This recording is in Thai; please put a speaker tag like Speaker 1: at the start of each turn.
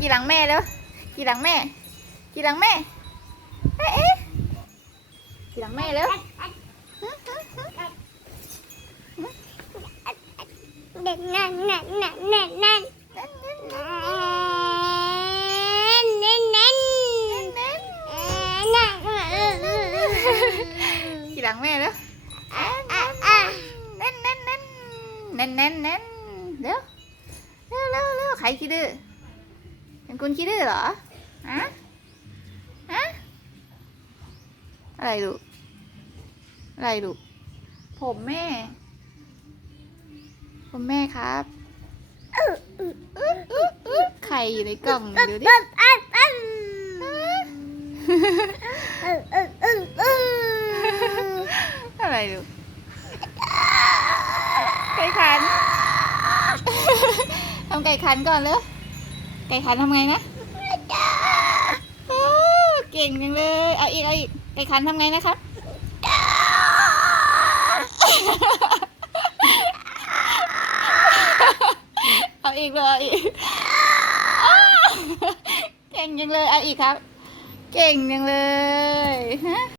Speaker 1: กี่หลังแม่แล้วกี่หลังแม่ กี่หลังแม่ เอ๊ะกี่หลังแม่แล้ว
Speaker 2: เด็กนั่นนั่นนั่นนั่นนั่น
Speaker 1: กี่หลังแม่แล้วนั่นนั่นนั่นนั่นนั่นนั่นเร็วเร็วเร็วใครกี่ดื้น เป็นคุณขี้ดื้อเหรอฮะฮะอะไรลูกอะไรลูกผมแม่ ผมแม่ครับอึ๊ะอึ๊ะอึ๊ะใครอยู่ในกล่องดูดิ
Speaker 2: อะอะอะเออเออเออเออ
Speaker 1: อะไรลูกไก่ขันทำไก่ขันก่อนเลย ไก่ขันทำไงนะเก่งจังเลย เอาอีกเอาอีกไก่ขันทำไงนะครับเอาอีกเลยเอาอีกเก่งจังเลยเอาอีกครับ เก่งจังเลยฮะ